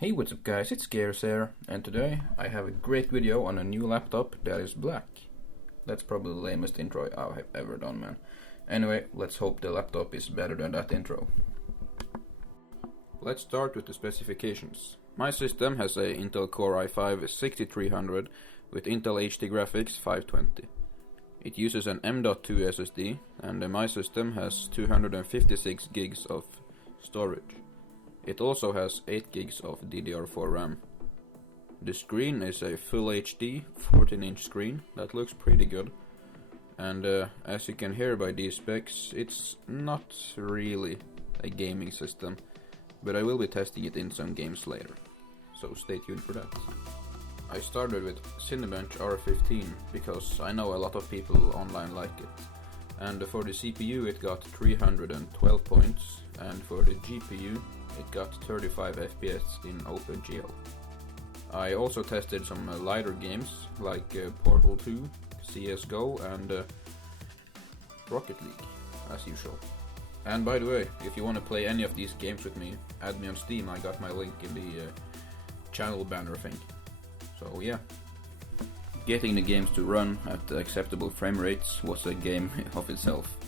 Hey, what's up guys, it's Gears here, and today I have a great video on a new laptop that is black. That's probably the lamest intro I have ever done, man. Anyway, let's hope the laptop is better than that intro. Let's start with the specifications. My system has a Intel Core i5-6300 with Intel HD graphics 520. It uses an M.2 SSD, and my system has 256 gigs of storage. It also has 8 gigs of DDR4 RAM. The screen is a Full HD 14-inch screen that looks pretty good. And as you can hear by these specs, it's not really a gaming system, but I will be testing it in some games later, so stay tuned for that. I started with Cinebench R15 because I know a lot of people online like it. And for the CPU it got 312 points, and for the GPU it got 35 FPS in OpenGL. I also tested some lighter games like Portal 2, CSGO and Rocket League, as usual. And by the way, if you want to play any of these games with me, add me on Steam. I got my link in the channel banner thing. So yeah. Getting the games to run at acceptable frame rates was a game of itself.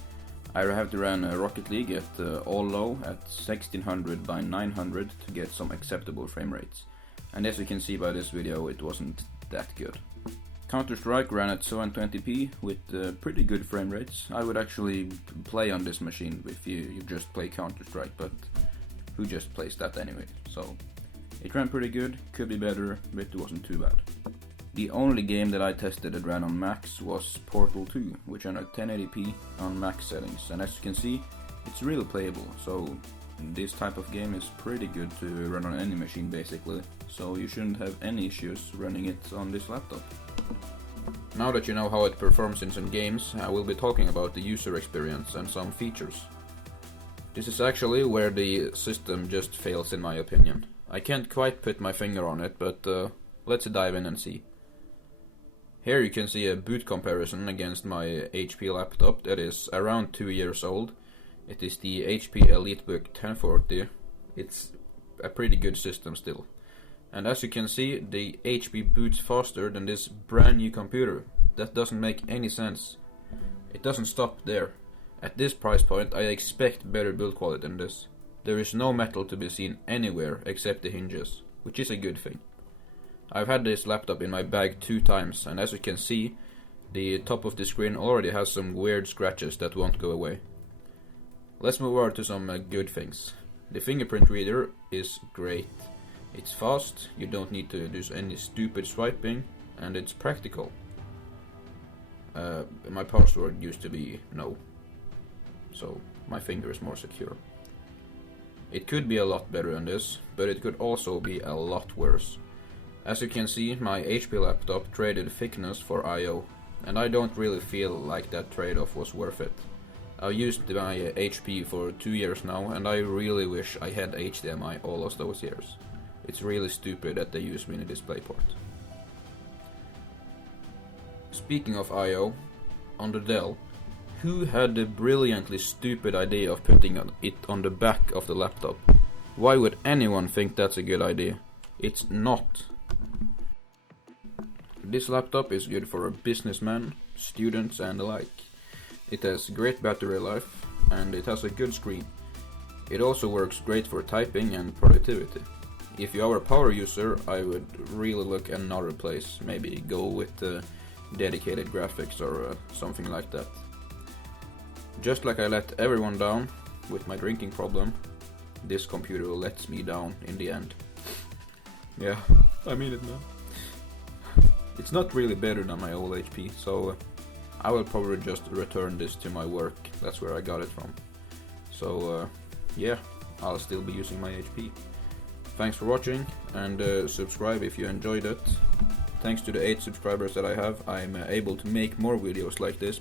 I have to run Rocket League at all low at 1600 by 900 to get some acceptable frame rates. And as you can see by this video, it wasn't that good. Counter-Strike ran at 720p with pretty good frame rates. I would actually play on this machine if you just play Counter-Strike, but who just plays that anyway? So it ran pretty good, could be better, but it wasn't too bad. The only game that I tested that ran on max was Portal 2, which ran at 1080p on max settings, and as you can see, it's really playable, so this type of game is pretty good to run on any machine basically, so you shouldn't have any issues running it on this laptop. Now that you know how it performs in some games, I will be talking about the user experience and some features. This is actually where the system just fails in my opinion. I can't quite put my finger on it, but let's dive in and see. Here you can see a boot comparison against my HP laptop that is around 2 years old. It is the HP EliteBook 1040. It's a pretty good system still. And as you can see, the HP boots faster than this brand new computer. That doesn't make any sense. It doesn't stop there. At this price point I expect better build quality than this. There is no metal to be seen anywhere except the hinges, which is a good thing. I've had this laptop in my bag 2 times, and as you can see, the top of the screen already has some weird scratches that won't go away. Let's move over to some good things. The Fingerprint Reader is great. It's fast, you don't need to do any stupid swiping, and it's practical. My password used to be no, so my finger is more secure. It could be a lot better than this, but it could also be a lot worse. As you can see, my HP laptop traded thickness for I/O, and I don't really feel like that trade-off was worth it. I've used my HP for 2 years now, and I really wish I had HDMI all of those years. It's really stupid that they use mini DisplayPort. Speaking of I/O, on the Dell, who had the brilliantly stupid idea of putting it on the back of the laptop? Why would anyone think that's a good idea? It's not. This laptop is good for a businessman, students and the like. It has great battery life and it has a good screen. It also works great for typing and productivity. If you are a power user, I would really look another place, maybe go with dedicated graphics or something like that. Just like I let everyone down with my drinking problem, this computer lets me down in the end. Yeah, I mean it, man. It's not really better than my old HP, so I will probably just return this to my work. That's where I got it from. So yeah, I'll still be using my HP. Thanks for watching, and subscribe if you enjoyed it. Thanks to the 8 subscribers that I have, I'm able to make more videos like this.